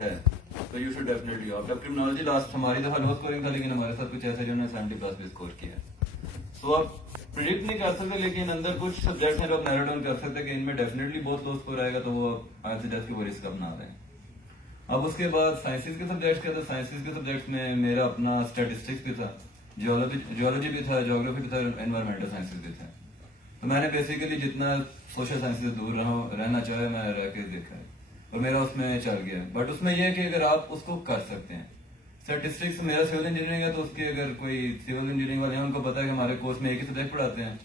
है तो you should definitely opt. अब क्रिमिनोलॉजी लास्ट हमारी दफा लो स्कोरिंग था, लेकिन हमारे साथ कुछ ऐसे जिन्होंने 70+ भी स्कोर किया। तो आप प्रिडिक्ट नहीं कर सकते, लेकिन अंदर कुछ सब्जेक्ट हैं जो आप नैरो डाउन कर सकते हैं कि इनमें डेफिनेटली बहुत लो स्कोर आएगा, तो वो आई सजेस्ट कि वो रिस्क अपना दें। अब उसके बाद साइंसेज के सब्जेक्ट्स क्या था, साइंसेज के सब्जेक्ट्स में मेरा अपना स्टैटिस्टिक्स भी था, जियोलॉजी भी था, ज्योग्राफी भी था, एनवायरमेंटल साइंसेज भी था। तो मैंने बेसिकली जितना सोशल साइंस से दूर रहना चाहे मैं रह के देखा है और मेरा उसमें चल गया। बट उसमें यह है कि अगर आप उसको कर सकते हैं, स्टैटिस्टिक्स मेरा सिविल इंजीनियरिंग है, तो उसकी अगर कोई सिविल इंजीनियरिंग वाले हैं उनको पता है कि हमारे कोर्स में एक ही सब्जेक्ट पढ़ाते हैं,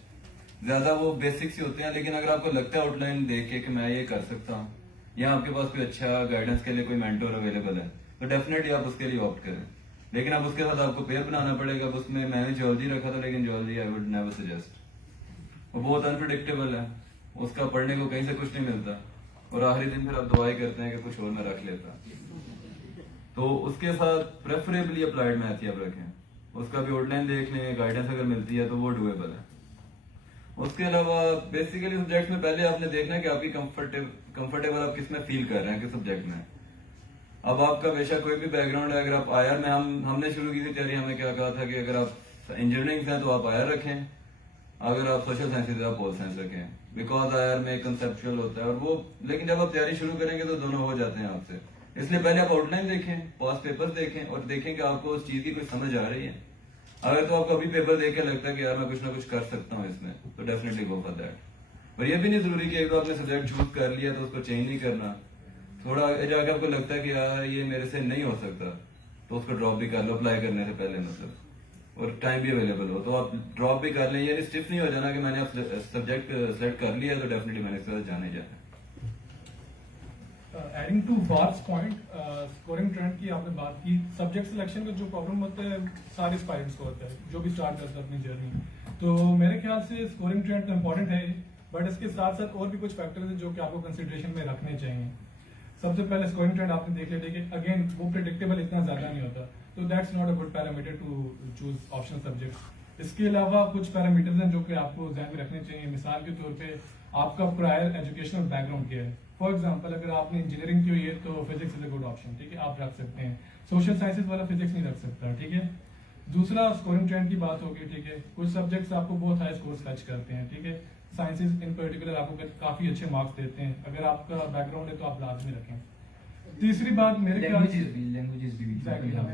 ज्यादा वो बेसिक्स ही होते हैं। लेकिन अगर आपको लगता है आउटलाइन देख के कि मैं ये कर सकता हूँ, या आपके पास कोई अच्छा गाइडेंस के लिए कोई मेंटोर अवेलेबल है, तो डेफिनेटली आप उसके लिए ऑप्ट करें। लेकिन अब उसके बाद आपको पेयर बनाना पड़ेगा। अब उसमें मैंने जियोलॉजी रखा था, लेकिन geology I would never suggest, वो बहुत अनप्रिडिक्टेबल है, उसका पढ़ने को कहीं से कुछ नहीं मिलता, और आखिरी दिन फिर आप दुआई करते हैं कि कुछ और मैं रख लेता। तो उसके साथ प्रेफरेबली अप्लाइड मैथ ही आप रखें, उसका भी आउटलाइन देख लें, गाइडेंस अगर मिलती है तो वो डुएबल है। उसके अलावा बेसिकली सब्जेक्ट में पहले आपने देखना है कि आपकी कंफर्टेबल आप किस में फील कर रहे हैं, किस सब्जेक्ट में। अब आपका बेशक कोई भी बैकग्राउंड है, अगर आप आयर में हमने शुरू की थी तैयारी, हमें क्या कहा था कि अगर आप इंजीनियरिंग से हैं तो आप आयर रखें, अगर आप सोशल साइंस से आप पोल साइंस रखें, बिकॉज आयर में कंसेप्चुअल होता है और वो। लेकिन जब आप तैयारी शुरू करेंगे तो दोनों हो जाते हैं आपसे, इसलिए पहले आप आउटलाइन देखें, पास पेपर्स देखें और देखें कि आपको उस चीज की कोई समझ आ रही है। अगर तो आपको अभी पेपर देख के लगता है कि यार मैं कुछ ना कुछ कर सकता हूँ इसमें, तो डेफिनेटली गो फॉर दैट। और ये भी नहीं जरूरी कि एक बार आपने सब्जेक्ट चूज कर लिया तो उसको चेंज नहीं करना। थोड़ा आगे जाकर आपको लगता है कि यार ये मेरे से नहीं हो सकता, तो उसको ड्रॉप भी कर लो अप्लाई करने से पहले, मतलब, और टाइम भी अवेलेबल हो तो आप ड्रॉप भी कर लें। यानी स्टिफ नहीं हो जाना कि मैंने आप सब्जेक्ट सेलेक्ट कर लिया तो डेफिनेटली मैंने इसके साथ जाने जाना है। Adding to wars point, scoring trend की आपने बात की, सब्जेक्ट सिलेक्शन का जो प्रॉब्लम होता है सारे एस्पायरेंट्स को होता है जो भी स्टार्ट करता है अपनी जर्नी। तो मेरे ख्याल से स्कोरिंग ट्रेंड तो इम्पोर्टेंट है, बट इसके साथ साथ और भी कुछ फैक्टर्स हैं जो कि आपको कंसिडरेशन में रखने चाहिए। सबसे पहले स्कोरिंग ट्रेंड आपने देख लिया, लेकिन अगेन वो प्रिडिक्टेबल इतना ज्यादा नहीं होता, तो that's not a good parameter to choose optional subject. इसके अलावा कुछ पैरामीटर्स हैं जो कि आपको ध्यान में रखने चाहिए। मिसाल के तौर पे आपका प्रायर एजुकेशनल बैकग्राउंड क्या है। फॉर एग्जाम्पल अगर आपने इंजीनियरिंग की हुई है तो physics is a good option, ठीक है, आप रख सकते हैं। सोशल साइंसेज वाला फिजिक्स नहीं रख सकता, ठीक है। दूसरा स्कोरिंग ट्रेंड की बात होगी, ठीक है, कुछ सब्जेक्ट्स आपको बहुत हाई स्कोर फैच करते हैं, ठीक है। साइंसेज इन पर्टिकुलर आपको काफी अच्छे मार्क्स देते हैं, अगर आपका बैकग्राउंड है तो आप लाजमी रखें। तीसरी बात मेरे ख्याल से Exactly, हाँ।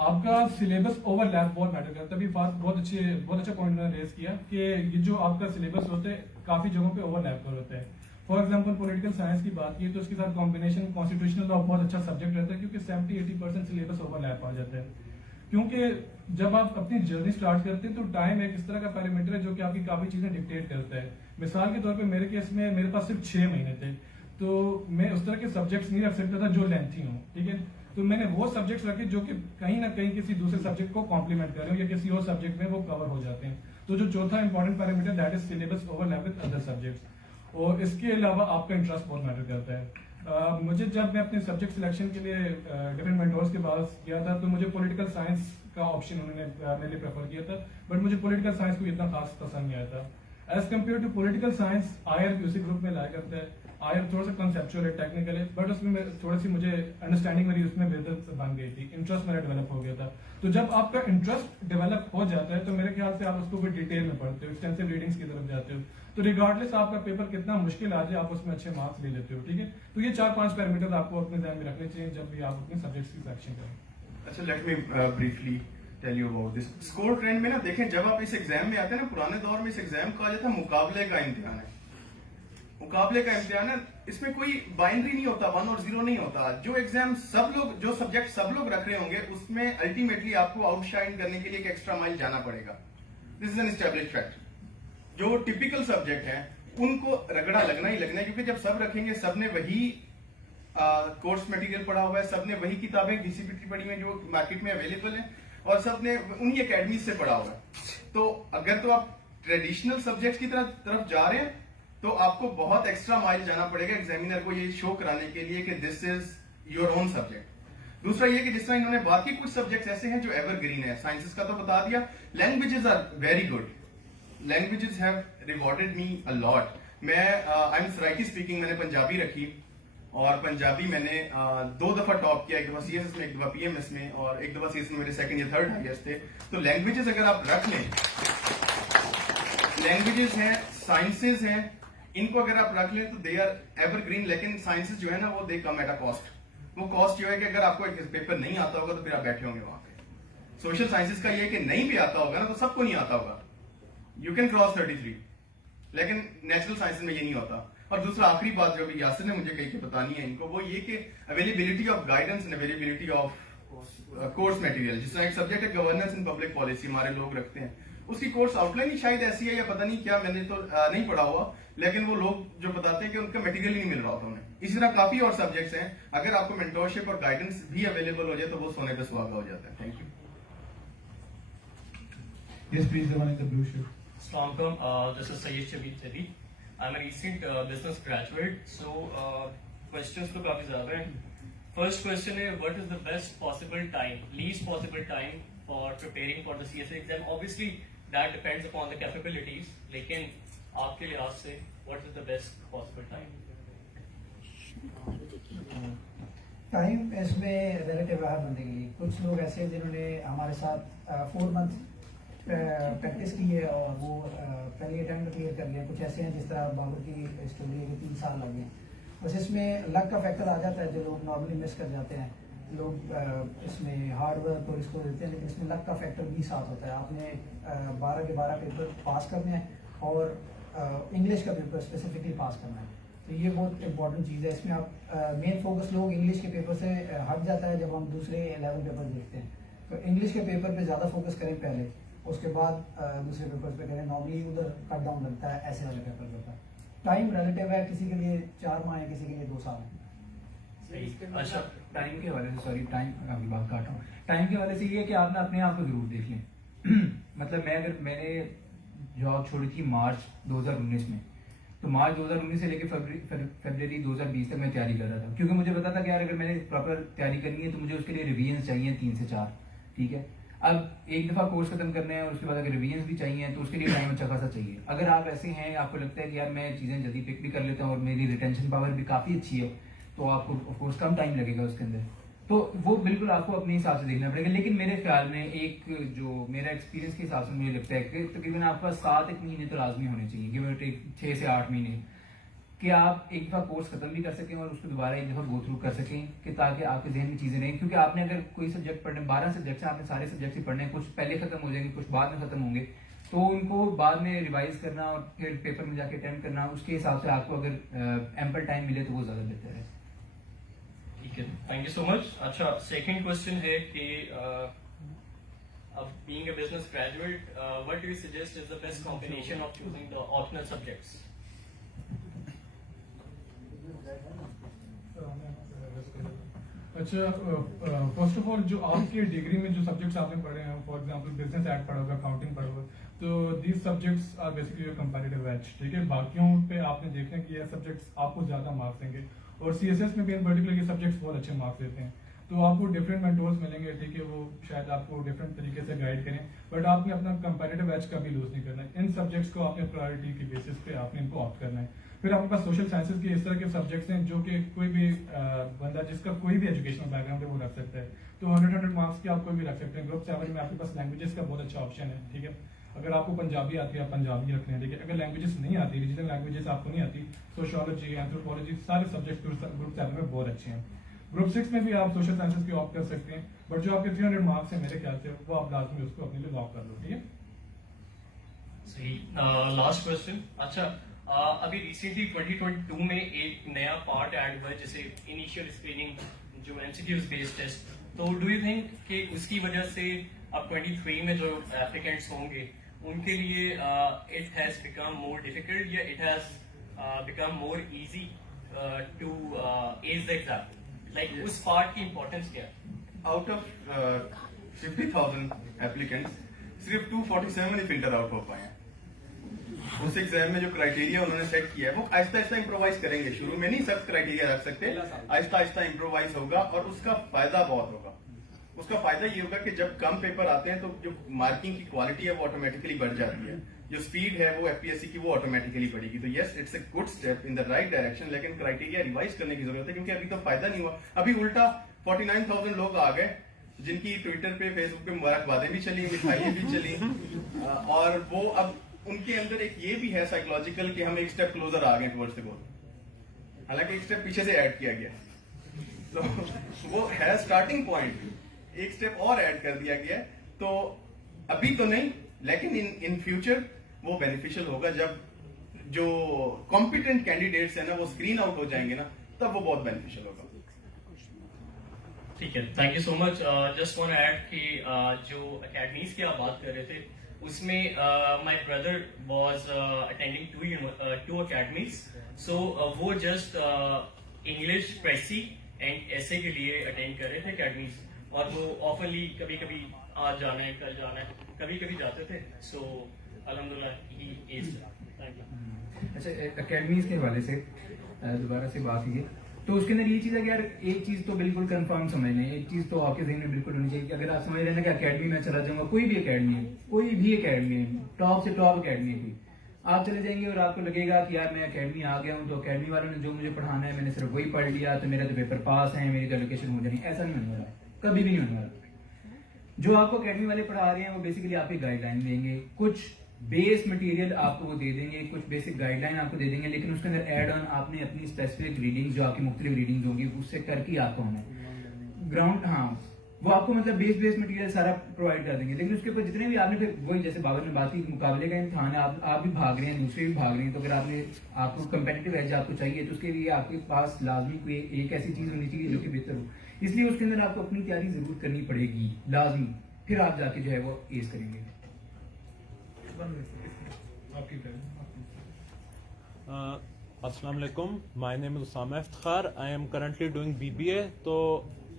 आपका सिलेबस ओवरलैप बहुत मैटर करता है। अभी बहुत अच्छा पॉइंट मैंने रेज किया कि ये जो आपका सिलेबस होता है काफी जगहों पे ओवरलैप कर होता है। फॉर एग्जांपल पॉलिटिकल साइंस की बात की तो उसके साथ कॉम्बिनेशन कॉन्स्टिट्यूशनल लॉ बहुत अच्छा सब्जेक्ट रहता है, क्योंकि 70-80% सिलेबस ओवरलैप आ जाता है। क्योंकि जब आप अपनी जर्नी स्टार्ट करते हैं तो टाइम एक इस तरह का पैरामीटर है जो कि आपकी काफी चीजें डिक्टेट करता है। मिसाल के तौर पे मेरे केस में मेरे पास सिर्फ 6 महीने थे, तो मैं उस तरह के सब्जेक्ट्स नहीं रख सकता था जो लेंथी हों, ठीक है। तो मैंने वो सब्जेक्ट्स रखे जो कि कहीं ना कहीं किसी दूसरे सब्जेक्ट को कॉम्प्लीमेंट कर रहे हो या किसी और सब्जेक्ट में वो कवर हो जाते हैं। तो जो चौथा important parameter that is syllabus overlap with other subjects. और इसके अलावा आपका इंटरेस्ट बहुत मैटर करता है। मुझे जब मैं अपने सब्जेक्ट सिलेक्शन के लिए डिफरेंट मेंटोर्स के पास गया था तो मुझे पॉलिटिकल साइंस का ऑप्शन उन्होंने मेरे लिए प्रेफर किया था, बट मुझे पॉलिटिकल साइंस को इतना खास पसंद नहीं आया था। As compare to political science IR भी उसी ग्रुप में लाया करता है। आईआर थोड़ा सा कंसेप्चुअल है, टेक्निकल है, बट उसमें थोड़ी सी मुझे अंडरस्टैंडिंग मेरी उसमें बेहतर बन गई थी, इंटरेस्ट मेरा डेवलप हो गया था। तो जब आपका इंटरेस्ट डेवलप हो जाता है तो मेरे ख्याल से आप उसको कोई डिटेल में पढ़ते हो, एक्सटेंसिव रीडिंग्स की तरफ जाते हो, तो रिगार्डलेस आपका पेपर कितना मुश्किल आ जाए आप उसमें अच्छे मार्क्स ले लेते हो, ठीक है। तो ये 4-5 पैरामीटर आपको अपने ध्यान में रखने चाहिए जब भी आप अपने सब्जेक्ट्स की सिलेक्शन करें। अच्छा, let me briefly tell you about this score trend में ना। देखें, जब आप इस एग्जाम में आते हैं ना, पुराने दौर में इस एग्जाम कहा जाता है मुकाबले का इम्तिहान है। मुकाबले का इम्तिहान है, इसमें कोई बाइनरी नहीं होता, 1 और 0 नहीं होता। जो एग्जाम सब लोग, जो सब्जेक्ट सब लोग रख रहे होंगे, उसमें अल्टीमेटली आपको आउटशाइन करने के लिए एक एक्स्ट्रा माइल जाना पड़ेगा। This is an established fact. जो टिपिकल सब्जेक्ट है उनको रगड़ा लगना ही लगना है, क्योंकि जब सब रखेंगे, सबने वही कोर्स मटेरियल पढ़ा हुआ है, सबने वही किताबें डीसीपीटी पढ़ी हुई जो मार्केट में अवेलेबल है, और सबने उन्हीं एकेडमी से पढ़ा हुआ है। तो अगर तो आप ट्रेडिशनल सब्जेक्ट की तरफ जा रहे हैं तो आपको बहुत एक्स्ट्रा माइल जाना पड़ेगा एग्जामिनर को ये शो कराने के लिए कि this is your own subject. दूसरा ये कि जिस तरह इन्होंने बाकी कुछ सब्जेक्ट्स ऐसे हैं जो एवरग्रीन है, साइंसेस का तो बता दिया। Languages are very good, languages have rewarded me a lot. मैं आई एम सराइकी स्पीकिंग, मैंने पंजाबी रखी, और पंजाबी मैंने 2 दफा टॉप किया, एक दफा CSS में, एक दफा PMS में, और एक दफा CSS में मेरे सेकंड या थर्ड हाईएस्ट थे। तो लैंग्वेजेस अगर आप रख लें, लैंग्वेजेस हैं, साइंसेज हैं, इनको अगर आप रख लें तो दे आर एवरग्रीन। लेकिन साइंसेज जो है ना वो दे कम एट अ कॉस्ट। वो कॉस्ट जो है कि अगर आपको एक पेपर नहीं आता होगा तो फिर आप बैठे होंगे वहां पे। सोशल साइंसेज का ये है कि नहीं भी आता होगा ना तो सबको नहीं आता होगा, यू कैन क्रॉस 33, लेकिन नेचुरल साइंसेज में ये नहीं होता। और दूसरा आखिरी बात जो अभी यासिर ने मुझे कही कि बतानी है इनको, वो ये कि availability of guidance and availability of course material. जिस तरह एक सब्जेक्ट है गवर्नेंस इन पब्लिक पॉलिसी, हमारे लोग रखते हैं, उसकी कोर्स आउटलाइन ही शायद ऐसी है या पता नहीं क्या, मैंने तो नहीं पढ़ा हुआ, लेकिन वो लोग जो बताते हैं कि उनका मटेरियल ही नहीं मिल रहा होता उन्हें। इसी तरह काफी और सब्जेक्ट्स हैं, अगर आपको मेंटोरशिप और गाइडेंस भी अवेलेबल हो जाए तो वो सोने पे सुहागा हो जाता है। Thank you. Yes, please, the one in the blue shirt. Assalamualaikum. This is Sayyid Shabir Tadi. I'm a recent business graduate. So, questions तो काफी ज़्यादा हैं. First question है, what is the best possible time, least possible time for preparing for the CSA exam? Obviously, that depends upon the capabilities. लेकिन आपके लिहाज से, what is the best possible time? Time इसमें रिलेटिव है बनने के लिए। कुछ लोग ऐसे हैं जिन्होंने हमारे साथ 4 मंथ प्रैक्टिस की है और वो पहले अटेम्प्ट क्लियर कर लिया। कुछ ऐसे हैं जिस तरह बाबर की स्टोरी है कि 3 साल लगे। बस इसमें लक का फैक्टर आ जाता है, जो लोग नॉर्मली मिस कर जाते हैं। लोग इसमें हार्ड वर्क और इसको देते हैं, लेकिन इसमें लक का फैक्टर भी साथ होता है। आपने 12 के 12 पेपर पास करने हैं और इंग्लिश का पेपर स्पेसिफिकली पास करना है। तो ये बहुत इंपॉर्टेंट चीज़ है। इसमें आप मेन फोकस लोग इंग्लिश के पेपर से हट जाता है जब हम दूसरे लेवल पेपर देखते हैं। तो इंग्लिश के पेपर पे ज़्यादा फोकस करें पहले, उसके बाद दूसरे पेपर पे करें। नॉर्मली उधर कट डाउन लगता है ऐसे वाले पेपर पे होता है। टाइम रिलेटिव है, किसी के लिए 4 माह है, किसी के लिए 2 साल है। अच्छा, टाइम के हवाले से, सॉरी टाइम अभी बात काट रहा हूँ। टाइम के हवाले से ये है कि आपने अपने आप को जरूर देख लें। मतलब मैंने जॉब छोड़ी थी मार्च 2019 में, तो मार्च 2019 से लेकर फरवरी 2020 तक मैं तैयारी कर रहा था, क्योंकि मुझे पता था कि यार अगर मैंने प्रॉपर तैयारी करनी है तो मुझे उसके लिए रिवीजन चाहिए 3 से 4। ठीक है, अब एक दफा कोर्स खत्म करना है और उसके बाद अगर रिवीजन भी चाहिए तो उसके लिए टाइम अच्छा खासा चाहिए। अगर आप ऐसे हैं, आपको लगता है कि यार मैं चीजें जल्दी पिक भी कर लेता हूँ और मेरी रिटेंशन पावर भी काफी अच्छी है, तो आपको ऑफकोर्स कम टाइम लगेगा उसके अंदर। तो वो बिल्कुल आपको अपने हिसाब से देखना पड़ेगा। लेकिन मेरे ख्याल में एक जो मेरा एक्सपीरियंस के हिसाब से मुझे लगता है कि तकरीबन आपके पास 7 महीने तो लाजमी होने चाहिए, गिव और टेक 6 से 8 महीने, कि आप एक दफा कोर्स खत्म भी कर सकें और उसको दोबारा एक दफा गो थ्रू कर सकें, कि ताकि आपके जहन में चीजें रहें। क्योंकि आपने अगर कोई सब्जेक्ट पढ़ने, 12 सब्जेक्ट हैं, आपने सारे सब्जेक्ट ही पढ़ने हैं, कुछ पहले खत्म हो जाएंगे, कुछ बाद में खत्म होंगे, तो उनको बाद में रिवाइज करना और फिर पेपर में जाके अटेम्प्ट करना, उसके हिसाब से आपको अगर एम्पल टाइम मिले तो वो ज्यादा बेहतर है। ठीक है, थैंक यू सो मच। अच्छा, सेकंड क्वेश्चन है कि अब being a business graduate, what do you suggest is the best combination of choosing the optional subjects? अच्छा, फर्स्ट ऑफ ऑल जो आपके डिग्री में जो सब्जेक्ट्स आपने पढ़े हैं, फॉर एग्जांपल बिजनेस एक्ट पढ़ा होगा, अकाउंटिंग पढ़ा होगा, तो these subjects are basically your comparative edge. ठीक है, बाकियों पे आपने देखना कि ये सब्जेक्ट्स आपको ज्यादा मार्क्स देंगे, और सीएसएस में भी इन पर्टिकुलर ये सब्जेक्ट्स बहुत अच्छे मार्क्स देते हैं। तो आपको डिफरेंट मेंटोर्स मिलेंगे, ठीक है, वो शायद आपको डिफरेंट तरीके से गाइड करें, बट आपने अपना कंपैरेटिव एज का भी लूज नहीं करना है। इन सब्जेक्ट्स को आपने प्रायोरिटी की बेसिस पे आपने इनको ऑप्ट करना है। फिर आपके पास सोशल साइंसेज के इस तरह के सब्जेक्ट्स हैं जो कि कोई भी बंदा जिसका कोई भी एजुकेशनल बैकग्राउंड है वो रख सकता है। तो 100 मार्क्स के आप कोई भी रख सकते हैं। ग्रुप 7 में आपके पास लैंग्वेजेस का बहुत अच्छा ऑप्शन है। ठीक है, अगर आपको पंजाबी आती है आप पंजाबी रख रहे हैं, ठीक है। अगर लैंग्वेजेस नहीं आती, रीजनल लैंग्वेजेस आपको नहीं आती, सोशियोलॉजी, एंथ्रोपोलॉजी, सारे सब्जेक्ट ग्रुप 7 में बहुत अच्छे हैं। ग्रुप 6 में भी आप सोशल साइंसेज की ऑप्ट कर सकते हैं, बट जो आपके 300 मार्क्स हैं मेरे ख्याल से वो आप लाजमी उसको अपने लिए लॉक कर लो। ठीक है, सही। Last question. अच्छा, अभी रिसेंटली 2022 में एक नया पार्ट ऐड हुआ है जिसे इनिशियल स्क्रीनिंग, जो एमसीक्यूज बेस्ड टेस्ट। तो डू यू थिंक कि उसकी वजह से अब 23 में जो एप्लीकेंट्स होंगे उनके लिए it has become more difficult या it has become more easy to ace the exam? Like उस पार्ट की इंपॉर्टेंस क्या है? आउट ऑफ 50,000 एप्लीकेंट्स सिर्फ 247 ही फिल्टर आउट हो पाए हैं। उस एग्जाम में जो क्राइटेरिया उन्होंने सेट किया है वो आहिस्ता आहिस्ता इम्प्रोवाइज करेंगे। शुरू में नहीं सख्त क्राइटेरिया रख सकते, आहिस्ता आहिस्ता इम्प्रोवाइज होगा और उसका फायदा बहुत होगा। उसका फायदा ये होगा कि जब कम पेपर आते हैं तो जो मार्किंग की क्वालिटी है वो ऑटोमेटिकली बढ़ जाती है, जो स्पीड है वो एफपीएससी की वो ऑटोमेटिकली बढ़ेगी। तो yes, it's a good step in the right direction, लेकिन क्राइटेरिया रिवाइज करने की जरूरत है क्योंकि अभी तो फायदा नहीं हुआ। अभी उल्टा 49,000 लोग आ गए जिनकी ट्विटर पे फेसबुक पे मुबारकबादें भी चली, मिठाइयां भी चली, और वो अब उनके अंदर एक ये भी है साइकोलॉजिकल कि हम एक स्टेप क्लोजर आ गए टुवर्ड्स द गोल, हालांकि एक स्टेप पीछे से ऐड किया गया। तो वो है स्टार्टिंग पॉइंट, एक स्टेप और ऐड कर दिया गया है। तो अभी तो नहीं, लेकिन इन फ्यूचर वो बेनिफिशियल होगा जब जो कॉम्पिटेंट कैंडिडेट्स है ना वो स्क्रीन आउट हो जाएंगे ना, तब वो बहुत बेनिफिशियल होगा। ठीक है, thank you so much. Just want add कि जो अकेडमीज की आप बात कर रहे थे उसमें my brother was attending to academies, so वो जस्ट इंग्लिश प्रेसी एंड ऐसे के लिए अटेंड कर रहे थे अकेडमीज, और वो ऑफनली कभी कभी आज जाना है कल जाना है कभी कभी जाते थे। सो अल्हम्दुलिल्लाह ही इज। Thank you. अच्छा, एकेडमीज के हवाले से दोबारा से बात की तो उसके अंदर ये चीज़ है कि यार एक चीज़ तो बिल्कुल कंफर्म समझ लें, एक चीज़ तो आपके जहन में बिल्कुल होनी चाहिए कि अगर आप समझ रहे हैं ना कि अकेडमी में चला जाऊंगा, कोई भी अकेडमी है, कोई भी अकेडमी है, टॉप से टॉप अकेडमी है, आप चले जाएंगे और आपको लगेगा कि यार मैं अकेडमी आ गया हूँ तो अकेडमी वालों ने जो मुझे पढ़ाना है मैंने सिर्फ वही पढ़ लिया तो मेरा तो पेपर पास है, मेरी तो एलोकेशन हो जानी। ऐसा नहीं होने वाला, कभी भी नहीं होने वाला। जो आपको अकेडमी वाले पढ़ा रहे हैं वो बेसिकली आपकी गाइडलाइन देंगे, कुछ बेस मटेरियल आपको वो दे देंगे, कुछ बेसिक गाइडलाइन आपको दे देंगे, लेकिन उसके अंदर एड ऑन आपने अपनी स्पेसिफिक रीडिंग जो आपकी मुख्तलिफ रीडिंग्स होंगी उससे करके आपको होना है ग्राउंड। हाँ, वो आपको मतलब बेस मटेरियल सारा प्रोवाइड कर देंगे, लेकिन उसके ऊपर जितने भी आपने फिर वही जैसे बाबर ने बात की मुकाबले का इम्तहान है, आप भी भाग रहे हैं, दूसरे भी भाग रहे हैं, तो अगर आपको कंपेटिटिव एज आपको चाहिए तो उसके लिए आपके पास लाजमी कोई एक ऐसी चीज होनी चाहिए जो कि बेहतर हो, इसलिए उसके अंदर आपको अपनी तैयारी जरूर करनी पड़ेगी लाजमी, फिर आप जाके जो है वो एज करेंगे। आपकी टर्न। अस्सलाम वालेकुम, my name is Usama Iftikhar, I am currently doing BBA. तो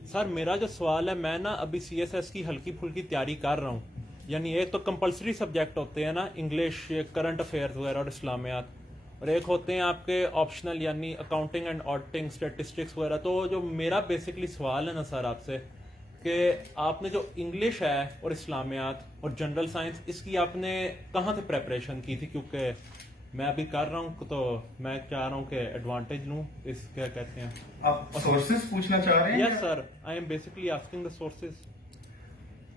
सर मेरा जो सवाल है, मैं ना अभी सीएसएस की हल्की फुल्की तैयारी कर रहा हूँ, यानी एक तो कंपलसरी सब्जेक्ट होते हैं ना इंग्लिश, करंट अफेयर्स वगैरह और इस्लामियात, और एक होते हैं आपके ऑप्शनल यानी अकाउंटिंग एंड ऑडिटिंग, स्टैटिस्टिक्स वगैरह। तो जो मेरा बेसिकली सवाल है ना सर आपसे कि आपने जो इंग्लिश है और इस्लामियात और जनरल साइंस, इसकी आपने कहाँ से प्रेपरेशन की थी? क्योंकि मैं अभी कर रहा हूँ तो मैं चाह रहा हूँ कि एडवांटेज लूँ इस, क्या कहते हैं आप सोर्सेज पूछना चाह रहे हैं? Yes sir, I am basically asking the sources.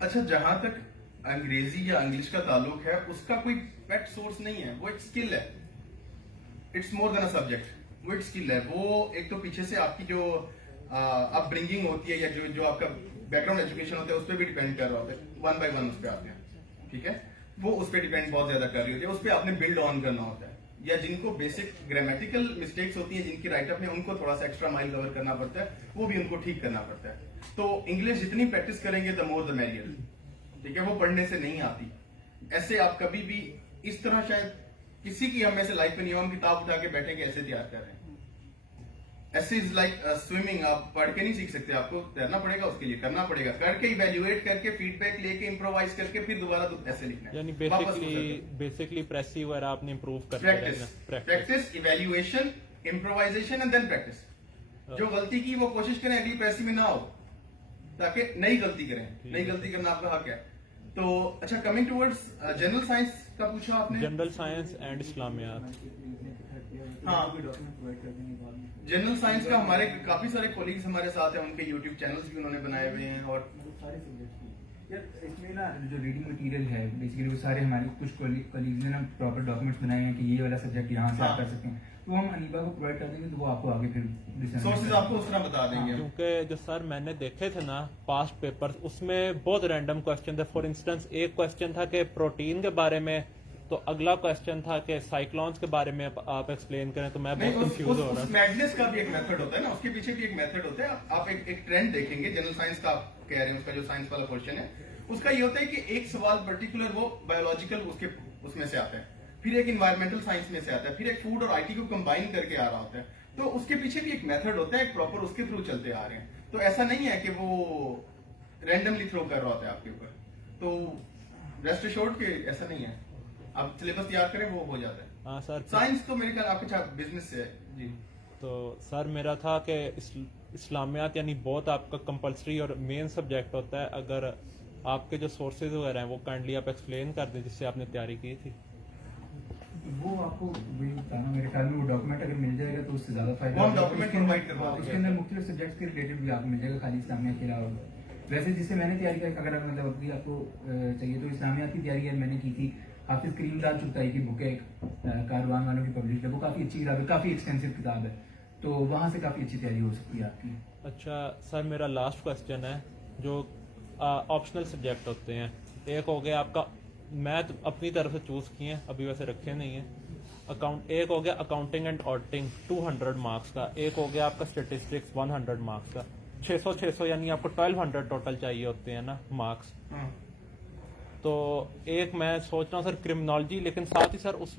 अच्छा, जहां तक अंग्रेजी या इंग्लिश का ताल्लुक है उसका कोई पेट सोर्स नहीं है, वो एक स्किल है, it's more than a subject, वो एक स्किल है। वो एक तो पीछे से आपकी जो अपब्रिंगिंग होती है या जो आपका बैकग्राउंड एजुकेशन होता है उस पर भी डिपेंड कर रहा होता है, वन बाय वन उस पर आते हैं, ठीक है, वो उस पर डिपेंड बहुत ज्यादा कर रही होती है, उस पर आपने बिल्ड ऑन करना होता है। या जिनको बेसिक ग्रामेटिकल मिस्टेक्स होती हैं जिनकी राइटअप में, उनको थोड़ा सा एक्स्ट्रा माइल कवर करना पड़ता है, वो भी उनको ठीक करना पड़ता है। तो इंग्लिश जितनी प्रैक्टिस करेंगे द मोर द मैरियर, ठीक है, वो पढ़ने से नहीं आती। ऐसे आप कभी भी इस तरह शायद किसी की हम ऐसे लाइफ में नहीं, हम किताब उठा के बैठे के ऐसे तैयार कर रहे हैं, ऐसे इज लाइक स्विमिंग, आप पढ़ के नहीं सीख सकते, आपको तैरना पड़ेगा, उसके लिए करना पड़ेगा, करके इवेल्युएट करके फीडबैक लेके इम्प्रोवाइज करके फिर दोबारा तो ऐसे लिखना है, यानी वापस हो सकते हैं। बेसिकली प्रेसी वगैरह आपने इंप्रूव करते रहना। Practice, evaluation, improvisation and then practice. जो गलती की वो कोशिश करें अगली प्रेसी में ना हो, ताकि नई गलती करें, नई गलती करना आपका हक है। तो अच्छा, कमिंग टुवर्ड्स जनरल साइंस का पूछा आपने? General science and Islamiyat. हाँ, जनरल साइंस का हमारे काफी सारे कोलीग्स हमारे साथ हैं, उनके यूट्यूब चैनल्स भी उन्होंने बनाए हुए हैं, और सारे सब्जेक्ट यार इसमें ना जो रीडिंग मटेरियल है बेसिकली वो सारे हमारे कुछ कलीग्स ने ना प्रॉपर डॉक्यूमेंट्स बनाए हैं कि ये वाला सब्जेक्ट यहाँ से आप कर सकते हैं, तो हम अनीबा को प्रोवाइड कर देंगे तो वो आपको आगे फिर सोर्सेज आपको उस तरह बता देंगे। क्योंकि जो सर मैंने देखे थे ना पास्ट पेपर्स, उसमें बहुत रैंडम क्वेश्चन थे। फॉर इंस्टेंस एक क्वेश्चन था कि प्रोटीन के बारे में, तो अगला क्वेश्चन था कि साइक्लोन्स के बारे में आप एक्सप्लेन करें, तो मैं बहुत कंफ्यूज हो रहा उस मैडनेस का भी एक मेथड होता है ना, उसके पीछे भी एक मेथड होता है। आप एक ट्रेंड देखेंगे जनरल साइंस का, आप कह रहे हैं उसका जो साइंस वाला क्वेश्चन है, उसका ये होता है कि एक सवाल पर्टिकुलर वो बायोलॉजिकल उसमें से आता है, फिर एक इन्वायरमेंटल साइंस में से आता है, फिर एक फूड और आईटी को कंबाइन करके आ रहा होता है। तो उसके पीछे भी एक मेथड होता है, एक प्रॉपर उसके थ्रू चलते आ रहे हैं। तो ऐसा नहीं है कि वो रैंडमली थ्रो कर रहा होता है आपके ऊपर, तो रेस्ट एश्योर्ड के ऐसा नहीं है, आप सिलेबस तैयार करें वो हो जाता है। हाँ सर, साइंस तो मेरे ख्याल आपके बिजनेस से है जी। तो सर मेरा था कि इस्लामियात यानी बहुत आपका कंपलसरी और मेन सब्जेक्ट होता है, अगर आपके जो सोर्सेज वगैरह हैं वो काइंडली आप एक्सप्लेन कर दें जिससे आपने तैयारी की थी। वो आपको वही बताना, मेरे ख्याल में वो डॉक्यूमेंट अगर मिल जाएगा तो उससे ज़्यादा फायदा कौन होगा। document उसके अंदर- provide करवा उसके देगा? अंदर मुख्तलिफ सब्जेक्ट्स के रिलेटेड भी आपको मिल जाएगा, खाली इस्लामियात के अलावा। वैसे जिससे मैंने तैयारी की, अगर मतलब अभी आपको चाहिए तो इस्लामियात की तैयारी मैंने की थी। हाफिज करीमलाल चुगताई की बुक है एक, कारवान वालों की पब्लिश है, वो काफ़ी अच्छी किताब है, काफ़ी एक्सटेंसिव किताब है, तो वहाँ से काफ़ी अच्छी तैयारी हो सकती है आपकी। अच्छा सर, मेरा लास्ट क्वेश्चन है, जो ऑप्शनल सब्जेक्ट होते हैं, एक हो गया आपका मैथ अपनी तरफ से चूज़ किए हैं, अभी वैसे रखे नहीं हैं, एक हो गया अकाउंटिंग एंड ऑडिटिंग 200 मार्क्स का, एक हो गया आपका स्टेटिस्टिक्स 100 मार्क्स का, 600 यानी आपको 1200 टोटल चाहिए होते हैं ना मार्क्स। हाँ। तो एक मैं सोच रहा हूँ सर क्रिमिनोलॉजी, लेकिन साथ ही सर उसमें